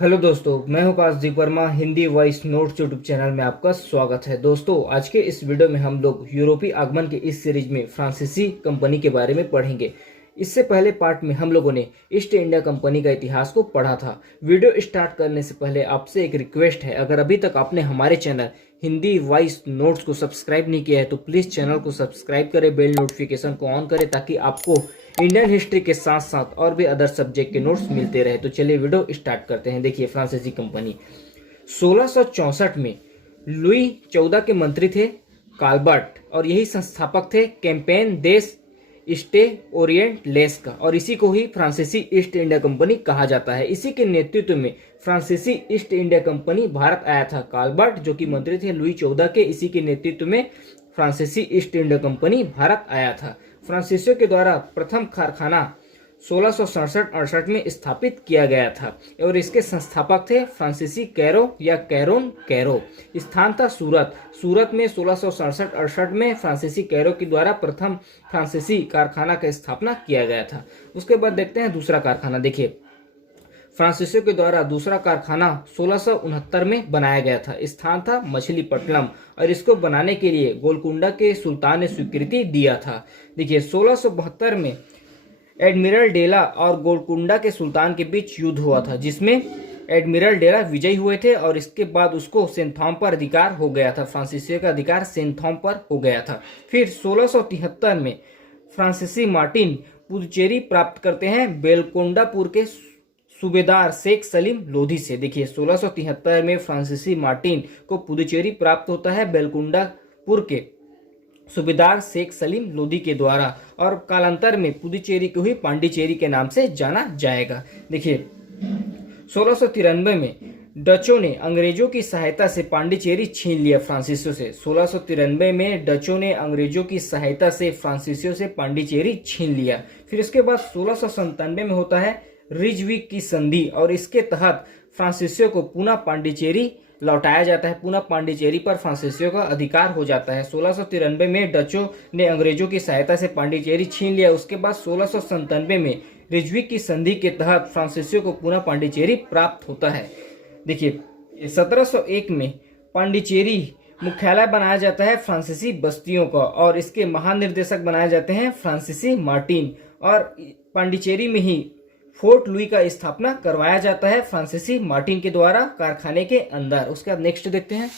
Hello दोस्तों, मैं हूं Kashdeep Verma. Hindi voice notes YouTube channel में आपका स्वागत है। दोस्तों, आज के इस वीडियो में हम लोग यूरोपीय आगमन के इस सीरीज में फ्रांसीसी कंपनी के बारे में पढ़ेंगे। इससे पहले पार्ट में हम लोगों ने ईस्ट इंडिया कंपनी का इतिहास को पढ़ा था। वीडियो स्टार्ट करने से पहले आपसे एक रिक्वेस्ट है, अगर अभी तक आपने हमारे चैनल हिंदी वॉइस नोट्स को सब्सक्राइब नहीं किया है तो प्लीज़ चैनल को सब्सक्राइब करें, बेल नोटिफिकेशन को ऑन करें ताकि आपको इंडियन हिस्ट्री के साथ साथ और भी अदर सब्जेक्ट के नोट्स मिलते रहे। तो चलिए वीडियो स्टार्ट करते हैं। देखिए, फ्रांसीसी कंपनी 1664 में लुई 14 के मंत्री थे काल्बर्ट, और यही संस्थापक थे कैंपेन देश ईस्टे ओरिएंट लेस का, और इसी को ही फ्रांसीसी ईस्ट इंडिया कंपनी कहा जाता है। इसी के नेतृत्व में फ्रांसीसी ईस्ट इंडिया कंपनी भारत आया था। काल्बर्ट जो कि मंत्री थे लुई 14 के, इसी के नेतृत्व में फ्रांसीसी ईस्ट इंडिया कंपनी भारत आया था। फ्रांसीसियों के द्वारा प्रथम कारखाना 1667-68 में स्थापित किया गया था और इसके संस्थापक थे फ्रांसीसी कैरो या कैरोन कैरो। स्थान था सूरत में 1667-68 में फ्रांसीसी कैरो के द्वारा प्रथम फ्रांसीसी कारखाना का स्थापना किया गया था। उसके बाद देखते हैं दूसरा कारखाना। देखिए, फ्रांसीसियों के द्वारा दूसरा कारखाना 1669 में बनाया गया था। स्थान था मछलीपट्टनम, और इसको बनाने के लिए गोलकुंडा के सुल्तान ने स्वीकृति दिया था। देखिए, 1672 में एडमिरल डेला और गोलकुंडा के सुल्तान के बीच युद्ध हुआ था, जिसमें एडमिरल डेला विजयी हुए थे और इसके बाद उसको सेंथोम पर अधिकार हो गया था। फ्रांसीसियों का अधिकार सेंथोम पर हो गया था। फिर 1673 में फ्रांसीसी मार्टिन पुदुचेरी प्राप्त करते हैं बेलकोंडापुर के सूबेदार शेख सलीम लोधी से। देखिए, 1673 में फ्रांसीसी मार्टिन को पुदुचेरी प्राप्त होता है बेलकुंडापुर के सूबेदार शेख सलीम लोधी के द्वारा, और कालांतर में पुदुचेरी को ही पांडिचेरी के नाम से जाना जाएगा। देखिए, 1693 में डचों ने अंग्रेजों की सहायता से पांडिचेरी छीन लिया फ्रांसीसियों से। 1693 में डचों ने अंग्रेजों की सहायता से फ्रांसीसियों से पांडिचेरी छीन लिया। फिर इसके बाद 1697 में होता है रिजविक की संधि, और इसके तहत फ्रांसीसियों को पुनः पांडिचेरी लौटाया जाता है। पुनः पांडिचेरी पर फ्रांसीसियों का अधिकार हो जाता है। 1693 में डचों ने अंग्रेजों की सहायता से पांडिचेरी छीन लिया। उसके बाद 1697 में रिजविक की संधि के तहत फ्रांसीसियों को पुनः पांडिचेरी प्राप्त होता है। देखिए, 1701 में पांडिचेरी मुख्यालय बनाया जाता है फ्रांसीसी बस्तियों का, और इसके महानिर्देशक बनाए जाते हैं फ्रांसीसी मार्टिन, और पांडिचेरी में ही फोर्ट लुई का स्थापना करवाया जाता है फ्रांसीसी मार्टिन के द्वारा कारखाने के अंदर। उसके बाद नेक्स्ट देखते हैं।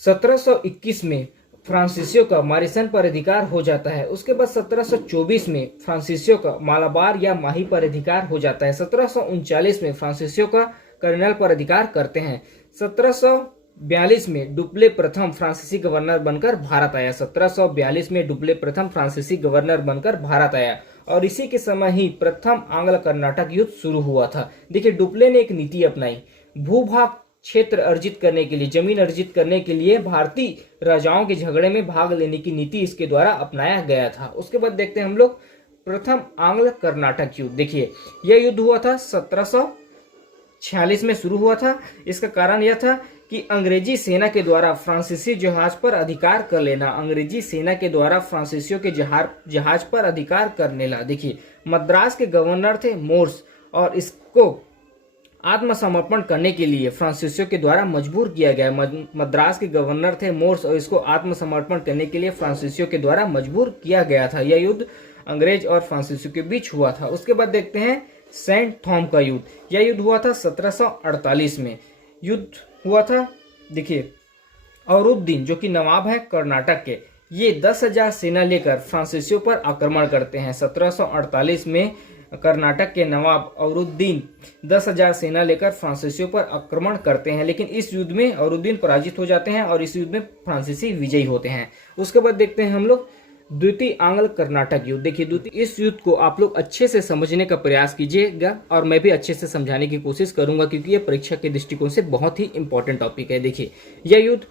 1721 में फ्रांसीसियों का मारिसन पर अधिकार हो जाता है। उसके बाद 1724 में फ्रांसीसियों का मालाबार या माही पर अधिकार हो जाता है। 1739 में फ्रांसीसियों का कर्नल पर अधिकार करते हैं। 1742 में डुप्ले प्रथम फ्रांसीसी गवर्नर बनकर भारत आया। 1742 में डुप्ले प्रथम फ्रांसीसी गवर्नर बनकर भारत आया, और इसी के समय ही प्रथम आंग्ल कर्नाटक युद्ध शुरू हुआ था। देखिए, डुप्ले ने एक नीति अपनाई। भूभाग क्षेत्र अर्जित करने के लिए, जमीन अर्जित करने के लिए भारतीय राजाओं के झगड़े में भाग लेने की नीति इसके द्वारा अपनाया गया था। उसके बाद देखते हैं हम लोग प्रथम आंग्ल कर्नाटक युद्ध। देखिए, यह युद्ध हुआ था 1746 में शुरू हुआ था। इसका कारण यह था कि अंग्रेजी सेना के द्वारा फ्रांसीसी जहाज पर अधिकार कर लेना। अंग्रेजी सेना के द्वारा फ्रांसीसियों के जहाज पर अधिकार करने ला। देखिए, मद्रास के गवर्नर थे मोर्स, और इसको आत्मसमर्पण करने के लिए फ्रांसीसियों के द्वारा मजबूर किया गया। मद्रास के गवर्नर थे मोर्स, और इसको आत्मसमर्पण करने के लिए फ्रांसीसियों के द्वारा मजबूर किया गया था। यह युद्ध अंग्रेज और फ्रांसीसियों के बीच हुआ था। उसके बाद देखते हैं सेंट थॉम का युद्ध। यह युद्ध हुआ था 1748 में। युद्ध हुआ था, देखिए, औरुद्दीन जो कि नवाब है कर्नाटक के, ये 10,000 सेना लेकर फ्रांसीसियों पर आक्रमण करते हैं। 1748 में कर्नाटक के नवाब औरुद्दीन 10,000 सेना लेकर फ्रांसीसियों पर आक्रमण करते हैं, लेकिन इस युद्ध में औरुद्दीन पराजित हो जाते हैं और इस युद्ध में फ्रांसीसी विजयी होते हैं। उसके बाद देखते हैं हम लोग द्वितीय आंग्ल कर्नाटक युद्ध। देखिए, इस युद्ध को आप लोग अच्छे से समझने का प्रयास कीजिएगा, और मैं भी अच्छे से समझाने की कोशिश करूंगा, क्योंकि ये परीक्षा के दृष्टिकोण से बहुत ही इंपॉर्टेंट टॉपिक है। देखिए, यह युद्ध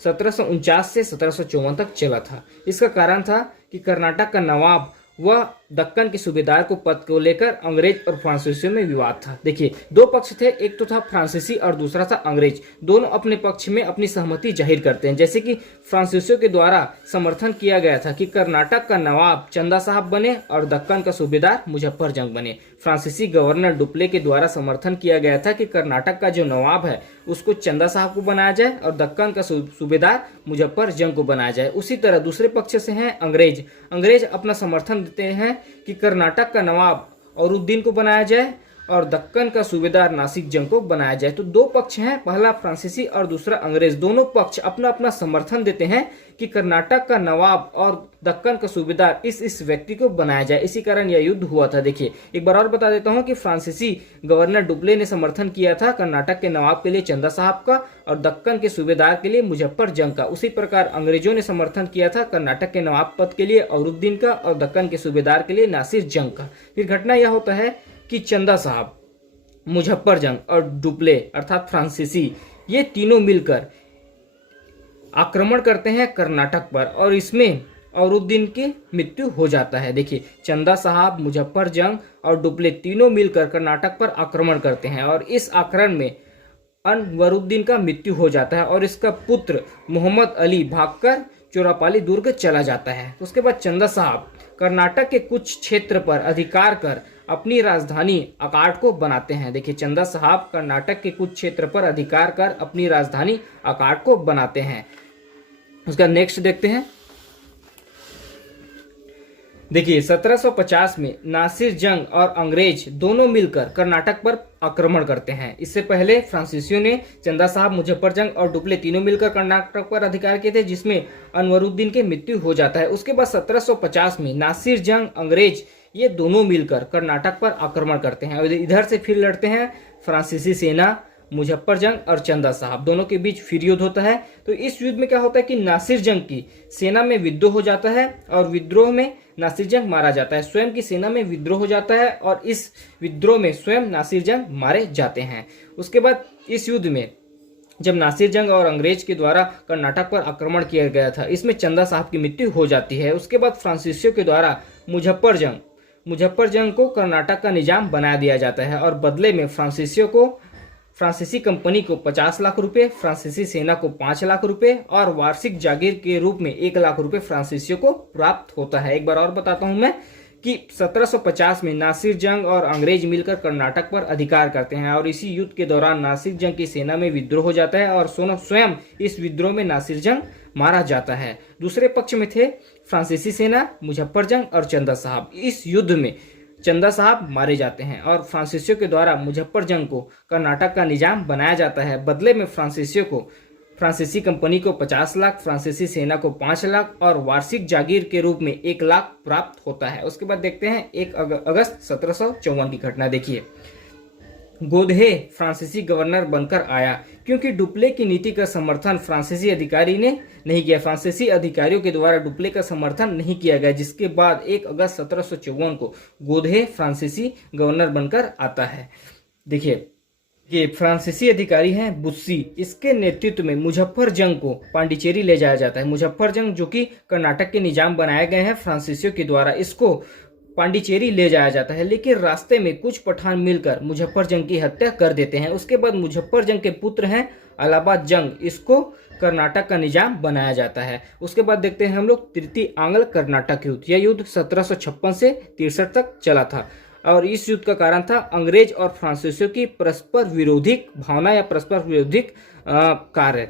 1749 से 1754 तक चला था। इसका कारण था कि कर्नाटक का नवाब वह दक्कन के सूबेदार को पद को लेकर अंग्रेज और फ्रांसीसियों में विवाद था। देखिए, दो पक्ष थे, एक तो था फ्रांसीसी और दूसरा था अंग्रेज। दोनों अपने पक्ष में अपनी सहमति जाहिर करते हैं। जैसे कि फ्रांसीसियों के द्वारा समर्थन किया गया था कि कर्नाटक का नवाब चंदा साहब बने और दक्कन का सूबेदार मुजफ्फर जंग बने। फ्रांसीसी गवर्नर डुप्ले के द्वारा समर्थन किया गया था कि कर्नाटक का जो नवाब है उसको चंदा साहब को बनाया जाए और दक्कन का सूबेदार मुजफ्फर जंग को बनाया जाए। उसी तरह दूसरे पक्ष से हैं अंग्रेज। अंग्रेज अपना समर्थन देते हैं कि कर्नाटक का नवाब औरुद्दीन को बनाया जाए और दक्कन का सूबेदार नासिर जंग को बनाया जाए। तो दो पक्ष हैं, पहला फ्रांसीसी और दूसरा अंग्रेज। दोनों पक्ष अपना अपना समर्थन देते हैं कि कर्नाटक का नवाब और दक्कन का सूबेदार इस व्यक्ति को बनाया जाए। इसी कारण यह युद्ध हुआ था। देखिए, एक बार और बता देता हूं कि फ्रांसीसी गवर्नर डुप्ले ने समर्थन किया था कर्नाटक के नवाब के लिए चंदा साहब का और दक्कन के सूबेदार के लिए मुजफ्फर जंग का। उसी प्रकार अंग्रेजों ने समर्थन किया था कर्नाटक के नवाब पद के लिए औरुद्दीन का और दक्कन के सूबेदार के लिए नासिर जंग का। फिर घटना यह होता है कि चंदा साहब, मुजफ्फर जंग और डुप्ले अर्थात फ्रांसीसी, ये तीनों मिलकर आक्रमण करते हैं कर्नाटक पर और इसमें औरुद्दीन की मृत्यु हो जाता है। देखिए, चंदा साहब, मुजफ्फर जंग और डुप्ले तीनों मिलकर कर्नाटक पर आक्रमण करते हैं और इस आक्रमण में अनवरुद्दीन का मृत्यु हो जाता है और इसका पुत्र मोहम्मद अली भागकर चोरापाली दुर्ग चला जाता है। उसके बाद चंदा साहब कर्नाटक के कुछ क्षेत्र पर अधिकार कर अपनी राजधानी अकाट को बनाते हैं। देखिए, चंदा साहब कर्नाटक के कुछ क्षेत्र पर अधिकार कर अपनी राजधानी अकाट को बनाते हैं। उसका नेक्स्ट देखते हैं। देखिए, 1750 में नासिर जंग और अंग्रेज दोनों मिलकर कर्नाटक पर आक्रमण करते हैं। इससे पहले फ्रांसीसियों ने चंदा साहब, मुजफ्फर जंग और डुप्ले तीनों मिलकर कर्नाटक पर अधिकार किए थे, जिसमें अनवरुद्दीन की मृत्यु हो जाता है। उसके बाद 1750 में नासिर जंग, अंग्रेज ये दोनों मिलकर कर्नाटक पर आक्रमण करते हैं और इधर से फिर लड़ते हैं फ्रांसीसी सेना, मुजफ्फर जंग और चंदा साहब, दोनों के बीच फिर युद्ध होता है। तो इस युद्ध में क्या होता है कि नासिर जंग की सेना में विद्रोह हो जाता है और विद्रोह में नासिर जंग मारा जाता है। स्वयं की सेना में विद्रोह हो जाता है और इस विद्रोह में स्वयं नासिर जंग मारे जाते हैं। उसके बाद इस युद्ध में जब नासिर जंग और अंग्रेज के द्वारा कर्नाटक पर आक्रमण किया गया था, इसमें चंदा साहब की मृत्यु हो जाती है। उसके बाद फ्रांसीसियों के द्वारा मुजफ्फर जंग को कर्नाटक का निजाम बना दिया जाता है और बदले में फ्रांसीसी कंपनी को 50 लाख रुपए, फ्रांसीसी सेना को 5 लाख रुपए और वार्षिक जागीर के रूप में 1 लाख रुपए फ्रांसीसियों को प्राप्त होता है। एक बार और बताता हूं मैं कि 1750 में नासिर जंग और अंग्रेज मिलकर कर्नाटक पर अधिकार करते हैं और इसी युद्ध के दौरान नासिर जंग की सेना में विद्रोह हो जाता है और स्वयं इस विद्रोह में नासिर जंग मारा जाता है। दूसरे पक्ष में थे फ्रांसीसी सेना, मुजफ्फर जंग और चंदा साहब। इस युद्ध में चंदा साहब मारे जाते हैं और फ्रांसीसियों के द्वारा मुजफ्फर जंग को कर्नाटक का निजाम बनाया जाता है। बदले में फ्रांसीसी कंपनी को 50 लाख, फ्रांसीसी सेना को 5 लाख और वार्षिक जागीर के रूप में 1 लाख प्राप्त होता है। उसके बाद देखते हैं 1 अगस्त 1754 की घटना। देखिए, गोदहे फ्रांसीसी गवर्नर बनकर आया क्योंकि डुप्ले की नीति का समर्थन फ्रांसीसी अधिकारी ने नहीं किया। फ्रांसीसी अधिकारियों के द्वारा डुप्ले का समर्थन नहीं किया गया, जिसके बाद 1 अगस्त 1754 को गोदहे फ्रांसीसी गवर्नर बनकर आता है। देखिए, ये फ्रांसीसी अधिकारी हैं बुस्सी, इसके नेतृत्व में मुजफ्फर जंग को पांडिचेरी ले जाया जाता है। मुजफ्फर जंग जो कि कर्नाटक के निजाम बनाए गए हैं फ्रांसीसियों के द्वारा, इसको पांडिचेरी ले जाया जाता है, लेकिन रास्ते में कुछ पठान मिलकर मुजफ्फर जंग की हत्या कर देते हैं। उसके बाद मुजफ्फर जंग के पुत्र हैं अलाहाबाद जंग, इसको कर्नाटक का निजाम बनाया जाता है। उसके बाद देखते हैं हम लोग तृतीय आंग्ल कर्नाटक युद्ध। यह युद्ध 1756 से 63 तक चला था और इस युद्ध का कारण था अंग्रेज और फ्रांसीसियों की परस्पर विरोधी भावना या परस्पर विरोधी कार्य।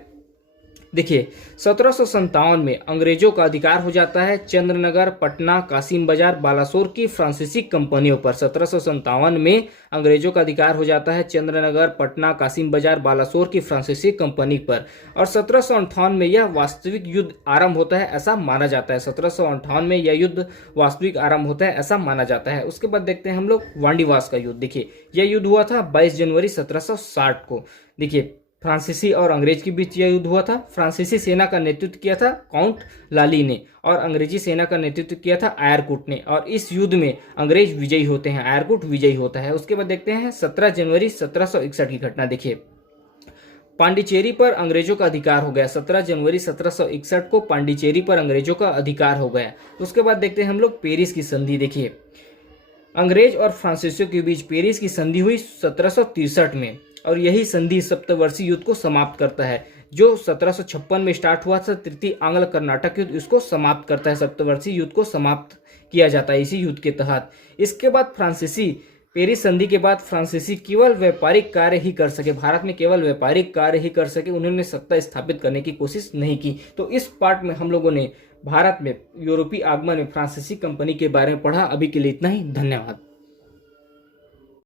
देखिए, 1757 में अंग्रेजों का अधिकार हो जाता है चंद्रनगर, पटना, कासिम बाजार, बालासोर की फ्रांसीसी कंपनियों पर। 1757 में अंग्रेजों का अधिकार हो जाता है चंद्रनगर, पटना, कासिम बाजार, बालासोर की फ्रांसीसी कंपनी पर और 1758 में यह वास्तविक युद्ध आरंभ होता है ऐसा माना जाता है। 1758 में यह युद्ध वास्तविक आरंभ होता है ऐसा माना जाता है। उसके बाद देखते हैं हम लोग वांडीवास का युद्ध। देखिए, यह युद्ध हुआ था 22 जनवरी 1760 को। देखिए, फ्रांसीसी और अंग्रेज के बीच यह युद्ध हुआ था। फ्रांसीसी सेना का नेतृत्व किया था काउंट लाली ने और अंग्रेजी सेना का नेतृत्व किया था आयरकुट ने और इस युद्ध में अंग्रेज विजयी होते हैं, आयरकुट विजयी होता है। उसके बाद देखते हैं 17 जनवरी 1761 की घटना। देखिए, पांडिचेरी पर अंग्रेजों का अधिकार हो गया। 17 जनवरी 1761 को पांडिचेरी पर अंग्रेजों का अधिकार हो गया। उसके बाद देखते हैं हम लोग पेरिस की संधि। देखिए, अंग्रेज और फ्रांसीसियों के बीच पेरिस की संधि हुई 1763 में, और यही संधि सप्तवर्षीय युद्ध को समाप्त करता है। जो 1756 में स्टार्ट हुआ था तृतीय आंग्ल कर्नाटक युद्ध, इसको समाप्त करता है। सप्तवर्षीय युद्ध को समाप्त किया जाता है इसी युद्ध के तहत। इसके बाद फ्रांसीसी पेरिस संधि के बाद फ्रांसीसी केवल व्यापारिक कार्य ही कर सके, भारत में केवल व्यापारिक कार्य ही कर सके, उन्होंने सत्ता स्थापित करने की कोशिश नहीं की। तो इस पार्ट में हम लोगों ने भारत में यूरोपीय आगमन में फ्रांसीसी कंपनी के बारे में पढ़ा। अभी के लिए इतना ही, धन्यवाद।